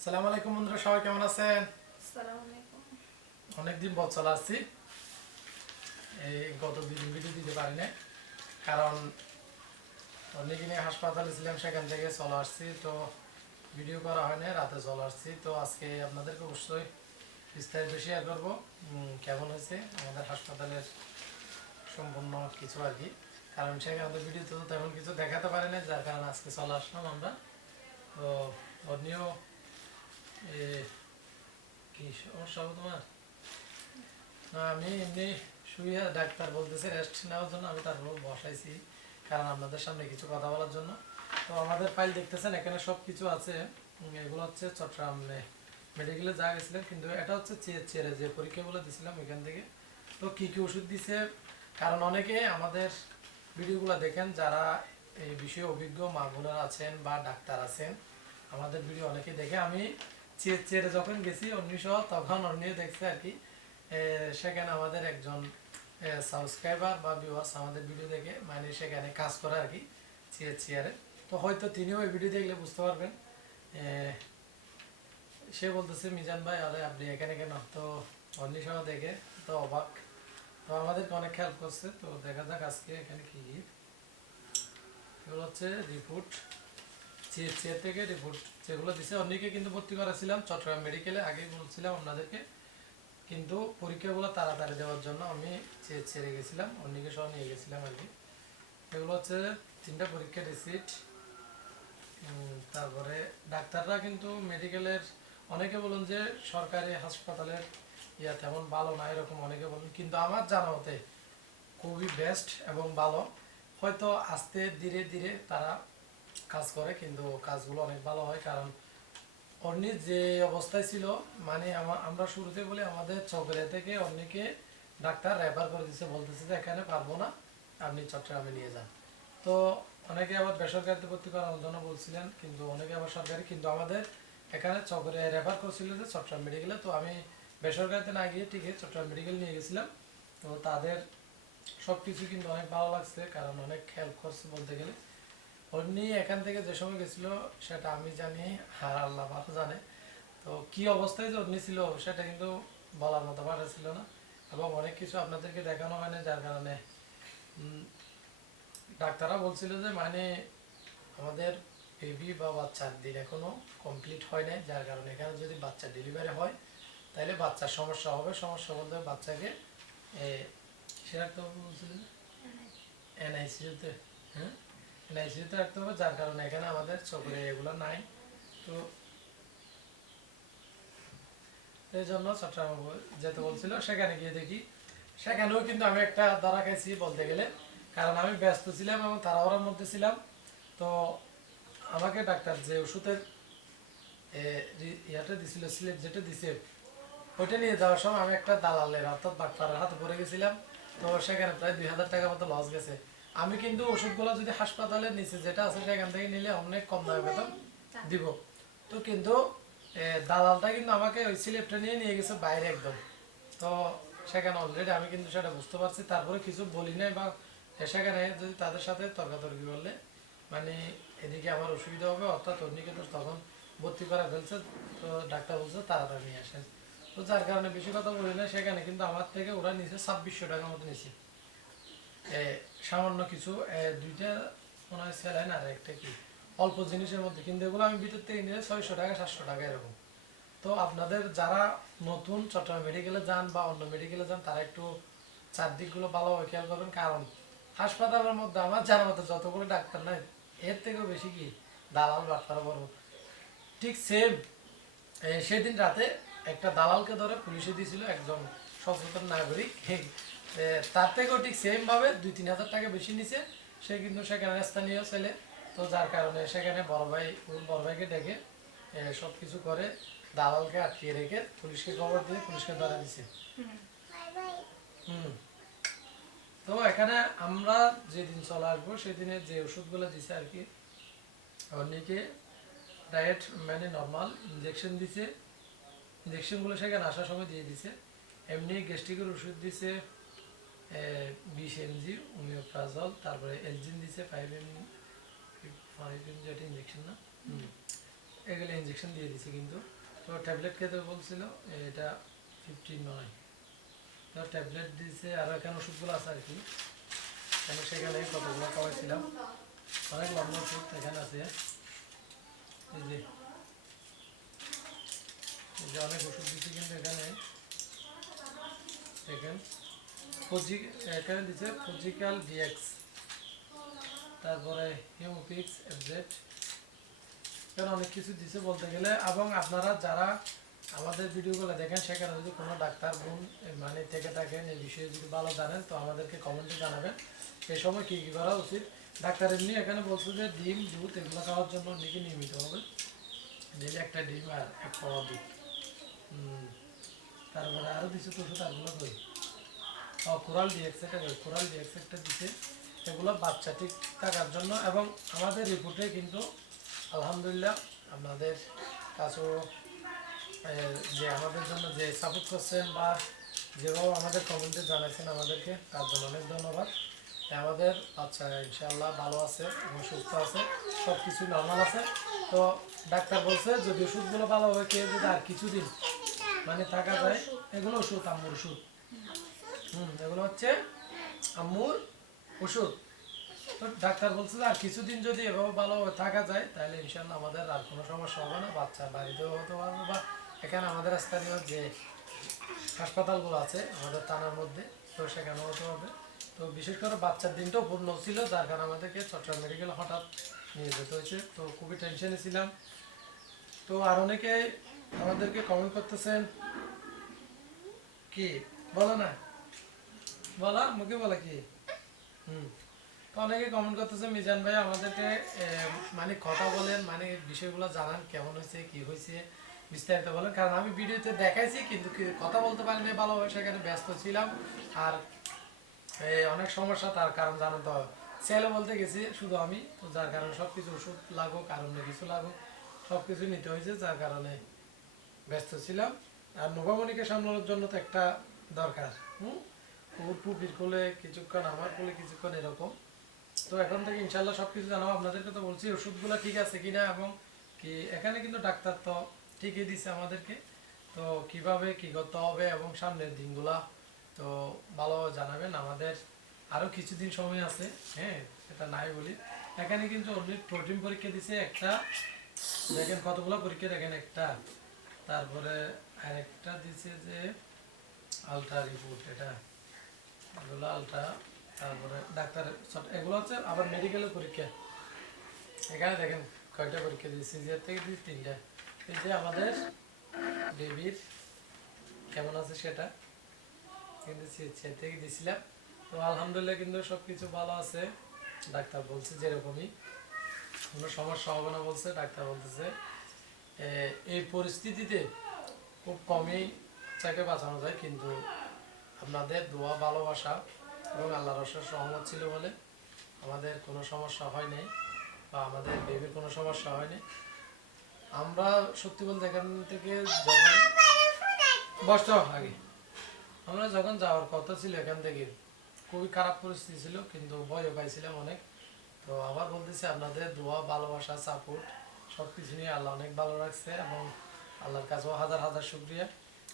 আসসালামু আলাইকুম বন্ধুরা, সবাই কেমন আছেন? আসসালামু আলাইকুম। অনেকদিন পর চলে আসছি। এই গত 2 দিন ভিডিও দিতে পারি না, কারণ অনেক নিয়ে হাসপাতালে ছিলাম, সেখান থেকে চলে আসছি। তো ভিডিও করা হয় না, রাতে চলে আসছি। তো আজকে আপনাদেরকে অবশ্যই বিস্তারিত শেয়ার করবো কেমন হয়েছে আমাদের হাসপাতালের সম্পূর্ণ কিছু আর কি। কারণ সেখানে তো ভিডিওতে তো তেমন কিছু দেখাতে পারি না, যার কারণে আজকে চলে আসলাম আমরা। তো অন্যও কি সমস্যা হবে তোমার? না, আমি এমনি শুয়ে, ডাক্তার বলতেছে রেস্ট নেওয়ার জন্য, আমি তারপর বসাইছি কারণ আপনাদের সামনে কিছু কথা বলার জন্য। তো আমাদের ফাইল দেখতেছেন, এখানে সব কিছু আছে। এগুলো হচ্ছে চট্টগ্রাম মেডিকেলে যা গেছিলাম, কিন্তু এটা হচ্ছে চেয়ারে যে পরীক্ষাগুলো দিয়েছিলাম এখান থেকে। তো কী কী ওষুধ দিছে, কারণ অনেকে আমাদের ভিডিওগুলো দেখেন যারা এই বিষয়ে অভিজ্ঞ মা বোনেরা আছেন বা ডাক্তার আছেন, আমাদের ভিডিও অনেকে দেখে। আমি চেয়ারে যখন গেছি অন্যসহ, তখন অন্য দেখছে আর কি। সেখানে আমাদের একজন সাবস্ক্রাইবার বা ভিউয়ার্স আমাদের ভিডিও দেখে, মানে সেখানে কাজ করে আর কি চেয়ারে। তো হয়তো তিনিও এই ভিডিও দেখলে বুঝতে পারবেন। সে বলতেছে, মিজান ভাই আরে আপনি এখানে কেন? তো অন্য সময় দেখে তো অবাক। তো আমাদেরকে অনেক হেল্প করছে। তো দেখা যাক আজকে এখানে কি কি। এগুলো হচ্ছে রিপোর্ট, চেয়ার থেকে রিপোর্ট যেগুলো দিছে। অন্যকে কিন্তু ভর্তি করেছিলাম চট্টগ্রাম মেডিকেলে, আগেই বলছিলাম আপনাদেরকে। কিন্তু পরীক্ষাগুলো তাড়াতাড়ি দেওয়ার জন্য আমি ছেড়ে গেছিলাম, অন্যকে সহ নিয়ে গেছিলাম আর কি। এগুলো হচ্ছে 3টা পরীক্ষার রিসিট। তারপরে ডাক্তাররা কিন্তু মেডিকেলের, অনেকে বলুন যে সরকারি হাসপাতালের তেমন ভালো না, এরকম অনেকে বলুন, কিন্তু আমার জানা মতে খুবই বেস্ট এবং ভালো। হয়তো আস্তে ধীরে ধীরে তারা কাজ করে, কিন্তু কাজগুলো অনেক ভালো হয়। কারণ অর্নি যে অবস্থায় ছিল, মানে আমরা শুরুতে বলি আমাদের চকরিয়া থেকে অন্যকে ডাক্তার রেফার করে দিচ্ছে, বলতেছে যে এখানে পারবো না, আপনি চট্টগ্রামে নিয়ে যান। তো অনেকে আবার বেসরকারিতে ভর্তি করার জন্য বলছিলেন, কিন্তু অনেকে আবার সরকারি। কিন্তু আমাদের এখানে চকরিয়া রেফার করছিল যে চট্টগ্রাম মেডিকেলে। তো আমি বেসরকারিতে না গিয়ে ঠিক চট্টগ্রাম মেডিকেল নিয়ে গেছিলাম। তো তাদের সব কিছু কিন্তু অনেক ভালো লাগছে, কারণ অনেক হেল্প করছে বলতে গেলে। অমনি এখান থেকে যে সময় গেছিল সেটা আমি জানি, আর আল্লাহ ভালো জানে। তো কি অবস্থায় যে অগ্নি ছিল সেটা কিন্তু বলার মতো পারা ছিল না, এবং অনেক কিছু আপনাদেরকে দেখানো হয় না, যার কারণে ডাক্তাররা বলছিল যে মানে আমাদের বেবি বা বাচ্চার দিন এখনো কমপ্লিট হয় নাই, যার কারণে এখানে যদি বাচ্চা ডেলিভারি হয় তাহলে বাচ্চার সমস্যা হবে। সমস্যা বলতে বাচ্চাকে সে রাখতে হবে, বলছিল এনআইসিউতে। হ্যাঁ, এনআইসিউতে রাখতে হবে, যার কারণে এখানে আমাদের চোখে এগুলো নাই। তো এই জন্য চট্টগ্রাম যেতে বলছিল, সেখানে গিয়ে দেখি সেখানেও কিন্তু আমি একটা ধরা খাইছি বলতে গেলে, কারণ আমি ব্যস্ত ছিলাম এবং তাড়াহুড়োর মধ্যে ছিলাম। তো আমাকে ডাক্তার যে ওষুধের ইয়াটা দিছিল, স্লিপ যেটা দিছে, ওইটা নিয়ে যাওয়ার সময় আমি একটা দালালের অর্থাৎ বাটপাড়ার হাতে পড়ে গেছিলাম। তো সেখানে প্রায় 2000 টাকা মতো লস গেছে। আমি কিন্তু ওষুধগুলো যদি হাসপাতালের নিচে যেটা আছে সেখান থেকে নিলে অনেক কম দামে বেতন দিব। তো কিন্তু দালালটা কিন্তু আমাকে ওই স্লিপটা নিয়ে গেছে বাইরে একদম। তো সেখানে অলরেডি আমি কিন্তু সেটা বুঝতে পারছি, তারপরে কিছু বলি নাই বা সেখানে যদি তাদের সাথে তর্কাতর্কি করলে মানে এদিকে আমার অসুবিধা হবে, অর্থাৎ অন্যকে তো তখন ভর্তি করা ফেলছে। তো ডাক্তার বলছে তাড়াতাড়ি নিয়ে আসেন। তো যার কারণে বেশি কথা বলি না, সেখানে কিন্তু আমার থেকে ওরা নিচে 2600 টাকার মতো নিচ্ছে। সামান্য কিছু দুইটা মনে হয় স্যালাইন আর একটা কি অল্প জিনিসের মধ্যে, কিন্তু এগুলো আমি ভিতর থেকে নিয়ে 600 টাকা 700 টাকা এরকম। তো আপনাদের যারা নতুন চট্টগ্রাম মেডিকেলে যান বা অন্য মেডিকেলে যান, তারা একটু চারদিকগুলো ভালোভাবে খেয়াল করবেন। কারণ হাসপাতালের মধ্যে আমার জানার মতো যতগুলো ডাক্তার নাই, এর থেকেও বেশি কি দালাল বাটপারা বড়। ঠিক সেম সেদিন রাতে একটা দালালকে ধরে পুলিশে দিয়েছিল একজন সচেতন নাগরিক। তার থেকেও ঠিক সেম ভাবে 2-3 হাজার টাকা বেশি নিছে। সে কিন্তু সেখানে স্থানীয় ছেলে। তো যার কারণে সেখানে বড় ভাইকে ডেকে সব কিছু করে দালালকে আটকিয়ে রেখে পুলিশকে খবর দিয়ে পুলিশকে ধরা দিছে। হুম। তো এখানে আমরা যেদিন চলে আসবো সেদিনে যে ওষুধগুলো দিছে আর কি, অনেকে ডায়েট মানে নর্মাল ইঞ্জেকশন দিছে। ইঞ্জেকশনগুলো সেখানে আসার সময় দিয়ে দিছে। এমনি গ্যাস্ট্রিকের ওষুধ দিছে 20 mg ওমিওপ্রাজল, তারপরে এলজিন দিছে 5 mg, যেটা ইঞ্জেকশন না। এগুলো ইঞ্জেকশন দিয়ে দিছি কিন্তু। তো ট্যাবলেট খেতে বলছিল, এটা 15 নয়, তো ট্যাবলেট দিয়েছে। আরও এখানে ওষুধগুলো আছে আর কি, আমি সেখানে কতগুলো খাওয়াইছিলাম, অনেক লম্বা ওষুধ এখানে আছে। এই যে অনেক ওষুধ দিচ্ছে কিন্তু এখানে দেখেন এখানে দিচ্ছে ফজিক্যাল ডিএক্স, তারপরে হিমোফিক্স এফজেড, এখানে অনেক কিছু দিচ্ছে বলতে গেলে। এবং আপনারা যারা আমাদের ভিডিওগুলো দেখেন সেখানে যদি কোনো ডাক্তার বোন মানে থেকে থাকেন এই বিষয়ে যদি ভালো জানেন তো আমাদেরকে কমেন্টে জানাবেন এই সময় কী কী করা উচিত। ডাক্তার এমনি এখানে বলছে যে ডিম দুধ এগুলো খাওয়ার জন্য নিজে নিয়মিত হবে, ডেলি একটা ডিম আর এক পাওয়া দুধ। তারপরে আরও দিচ্ছে তো ওষুধ, আরগুলো কই কোরাল ডিএক্স, এটা কোরাল ডিএক্স একটা দিচ্ছে, এগুলো বাচ্চা ঠিক থাকার জন্য। এবং আমাদের রিপোর্টে কিন্তু আলহামদুলিল্লাহ আপনাদের কাছেও যে আমাদের জন্য যে সাপোর্ট করছেন বা যেভাবে আমাদের কমেন্টে জানাইছেন আমাদেরকে, তার জন্য অনেক ধন্যবাদ। আমাদের বাচ্চা ইনশাআল্লাহ ভালো আছে এবং সুস্থ আছে, সব কিছু নর্মাল আছে। তো ডাক্তার বলছে যদি ওষুধগুলো ভালোভাবে খেয়ে যদি আর কিছুদিন মানে থাকা যায়, এগুলো ওষুধ আম্মুর ওষুধ, এগুলো হচ্ছে আম্মুর ওষুধ। তো ডাক্তার বলছে যে আর কিছুদিন যদি এভাবে ভালোভাবে থাকা যায় তাহলে ইনশাআল্লাহ আমাদের আর কোনো সমস্যা হবে না, বাচ্চা বাড়িতেও হতে পারবে বা এখানে আমাদের স্থানীয় যে হাসপাতালগুলো আছে আমাদের থানার মধ্যে তো সেখানেও হতে হবে। তো বিশেষ করে বাচ্চার দিনটাও পূর্ণ ছিল, যার কারণে আমাদেরকে চট্টগ্রাম মেডিকেল হঠাৎ নিয়ে যেতে হয়েছে। তো খুবই টেনশনে ছিলাম। তো আর অনেকে আমাদেরকে কমেন্ট করতেছেন, কি বলো না, বলা মুখে বলা কি তো অনেকে কমেন্ট করতেছে মিজান ভাই আমাদেরকে মানে কথা বলেন, মানে বিষয়গুলো জানান কেমন হয়েছে কি হয়েছে বিস্তারিত বলেন। কারণ আমি ভিডিওতে দেখাইছি কিন্তু কথা বলতে পারিনি ভালোভাবে, সেখানে ব্যস্ত ছিলাম। আর অনেক সমস্যা, তার কারণ জানাতে হবে, ছেলে বলতে গেছি শুধু আমি, তো যার কারণে সব কিছু ওষুধ লাগুক আর অন্য কিছু লাগুক সব কিছু নিতে হয়েছে, যার কারণে ব্যস্ত ছিলাম। আর নবামণিকে সামলানোর জন্য তো একটা দরকার, ওর পুপির কোলে কিছুক্ষণ আমার কোলে কিছুক্ষণ এরকম। তো এখন থেকে ইনশাল্লাহ সব কিছু জানাবো আপনাদেরকে। তো বলছি ওষুধগুলো ঠিক আছে কিনা এবং কি এখানে কিন্তু ডাক্তার তো ঠিকই দিচ্ছে আমাদেরকে, তো কিভাবে কি করতে হবে এবং সামনের দিনগুলা তো ভালোভাবে জানাবেন। আমাদের আরও কিছুদিন সময় আছে, হ্যাঁ এটা নাই বলি। এখানে কিন্তু অনলি প্রোটিন পরীক্ষা দিছে একটা, দেখেন কতগুলো পরীক্ষা দেখেন একটা, তারপরে আরেকটা দিছে যে আলট্রা রিপোর্ট, এটা এগুলো আলট্রা, তারপরে ডাক্তারের এগুলো হচ্ছে আবার মেডিকেলের পরীক্ষা। এখানে দেখেন কয়টা পরীক্ষা দিয়েছি, সিজিআর থেকে দিয়েছি 3টা। এই যে আমাদের বেবির কেমন আছে সেটা কিন্তু সিজিআর থেকে দিয়েছিলাম। তো আলহামদুলিল্লাহ কিন্তু সব কিছু ভালো আছে, ডাক্তার বলছে যেরকমই কোনো সমস্যা হবে না বলছে। ডাক্তার বলতেছে এই পরিস্থিতিতে খুব কমই বাচ্চাকে বাঁচানো যায়, কিন্তু আপনাদের দোয়া ভালোবাসা এবং আল্লাহর অশেষ রহমত ছিল বলে আমাদের কোনো সমস্যা হয় নাই বা আমাদের বেবির কোনো সমস্যা হয়নি। আমরা সত্যি বলতে এখান থেকে যখন বসত আগে আমরা যখন যাওয়ার কথা ছিল এখান থেকে খুবই খারাপ পরিস্থিতি ছিল, কিন্তু ভয়ও পাইছিলাম অনেক। তো আবার বলতেছি আপনাদের দোয়া ভালোবাসা সাপোর্ট সব কিছু নিয়ে আল্লাহ অনেক ভালো রাখছে এবং আল্লাহর কাছেও হাজার হাজার শুক্রিয়া,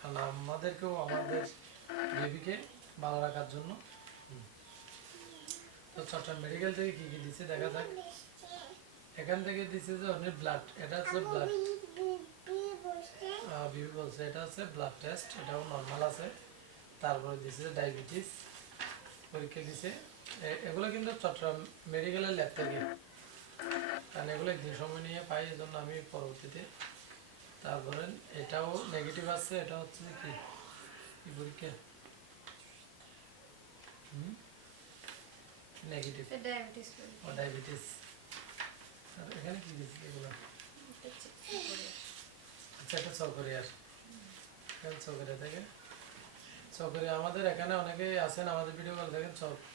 কারণ আমাদেরকেও আমাদের বেবিকে ভালো রাখার জন্য। তো চট্টগ্রাম মেডিকেল থেকে কী কী দিচ্ছে দেখা যাক। এখান থেকে দিচ্ছে যে অনেক ব্লাড, এটা হচ্ছে ব্লাড বিবি বলছে এটা হচ্ছে ব্লাড টেস্ট, এটাও নর্মাল আছে। তারপরে দিচ্ছে ডায়াবেটিস পরীক্ষা দিছে, এগুলো কিন্তু চট্টগ্রাম মেডিকেলের ল্যাব থেকে, কারণ এগুলো একদিন সময় নিয়ে পাই, এই জন্য আমি পরবর্তীতে। তারপরে এটাও নেগেটিভ আছে, এটা হচ্ছে কি কি পরীক্ষা নেগেটিভ ও ডায়াবেটিস। আর এখানে কি দিচ্ছে এগুলো, আচ্ছা এটা চকরিয়ার, এখানে চকরিয়া থেকে চকরিয়া আমাদের এখানে অনেকেই আছেন আমাদের ভিডিও কল দেখেন,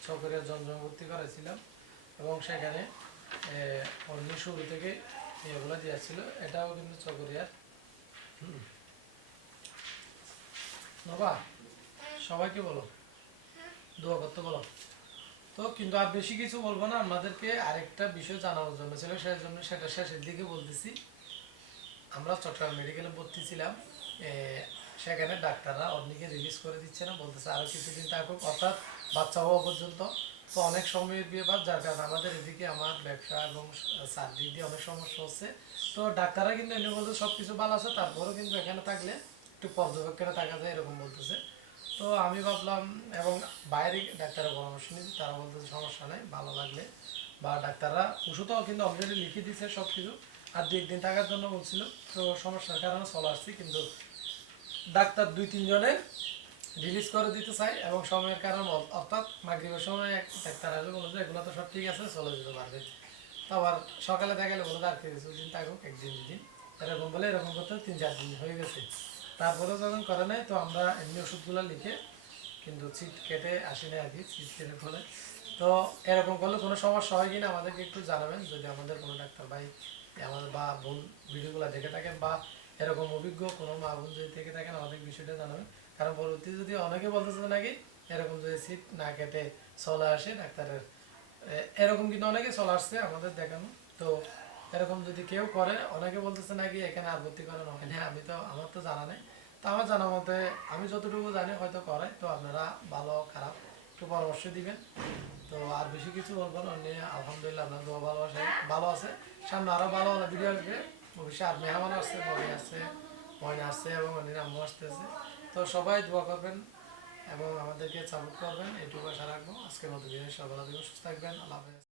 চকরিয়ার জমজম ভর্তি করেছিলাম এবং সেখানে অন্য শুরু থেকে এগুলো দিয়েছিল, এটাও কিন্তু চকরিয়ার। বাবা সবাইকে বলো দোয়া করতে বলো। তো কিন্তু আর বেশি কিছু বলবো না, আমাদেরকে আরেকটা বিষয় জানানোর জন্য ছিল, সেই জন্য সেটা শেষের দিকে বলতেছি। আমরা চট্টগ্রাম মেডিকেলে ভর্তি ছিলাম, এ, সেখানে ডাক্তাররা অনেকে রিলিজ করে দিচ্ছে না, বলতেছে আরও কিছুদিন থাকুক, অর্থাৎ বাচ্চা হওয়া পর্যন্ত। তো অনেক সময়ের বিয়ে যার কারণে আমাদের এদিকে আমার ব্যবসা এবং চারদিক দিয়ে অনেক সমস্যা হচ্ছে। তো ডাক্তাররা কিন্তু এমনি বলতে সব কিছু ভালো আছে, তারপরেও কিন্তু এখানে থাকলে একটু পর্যবেক্ষণে থাকা যায় এরকম বলতেছে। তো আমি ভাবলাম, এবং বাইরে ডাক্তারের পরামর্শ নিয়েছি, তারা বলতেছে সমস্যা নেই, ভালো লাগলে, বা ডাক্তাররা ওষুধও কিন্তু অলরেডি লিখে দিচ্ছে সব কিছু, আর দু একদিন থাকার জন্য বলছিল। তো সমস্যার কারণে চলে আসছি, কিন্তু ডাক্তার দুই তিনজনে রিলিজ করে দিতে চাই, এবং সময়ের কারণ অর্থাৎ মাগরিবের সময় এক ডাক্তার আসবে, বলে যে এগুলো তো সব ঠিক আছে, চলে যেতে পারবে। তো আবার সকালে দেখালে বলে আর কিছুদিন থাকুক, একদিন দুদিন, এরকম বলে এরকম করতে 3-4 দিন হয়ে গেছে। তারপরে যখন করে নাই, তো আমরা এমনি ওষুধগুলো লিখে কিন্তু সিট কেটে আসি না আর কি, সিট কেটে ফলে। তো এরকম করলে কোনো সমস্যা হয় কিনা আমাদেরকে একটু জানাবেন, যদি আমাদের কোনো ডাক্তার ভাই আমাদের বা বোন ভিডিওগুলো দেখে থাকেন, বা এরকম অভিজ্ঞ কোনো মা বোন যদি থেকে থাকেন, আমাদের বিষয়টা জানাবেন। কারণ পরবর্তী যদি অনেকে বলতেছে নাকি এরকম যদি সিট না কেটে চলে আসে ডাক্তারের, এরকম কিন্তু অনেকে চলে আসছে আমাদের দেখানো। তো এরকম যদি কেউ করে, অনেকে বলতেছে নাকি এখানে আর ভর্তি করানো হয় না, আমি তো আমার তো জানা নেই। তো আমার জানা মতে আমি যতটুকু জানি হয়তো করে, তো আপনারা ভালো খারাপ একটু পরামর্শ দিবেন। তো আর বেশি কিছু বলবো না, নিয়ে আলহামদুলিল্লাহ আপনার দোয়া ভালোবাসা ভালো আছে, সামনে আরও ভালো ভালো ভিডিও আসবে ভবিষ্যৎ। আর মেহমান আসছে, মনে আসছে, ময়না আসছে, এবং অন্যের আম্মু আসতেছে। তো সবাই দোয়া করবেন এবং আমাদেরকে সাপোর্ট করবেন, এইটুকু আশা রাখবো। আজকের মতো বিদায়, সবাই ভালো থাকবেন, সুস্থ থাকবেন, আল্লাহ হাফেজ।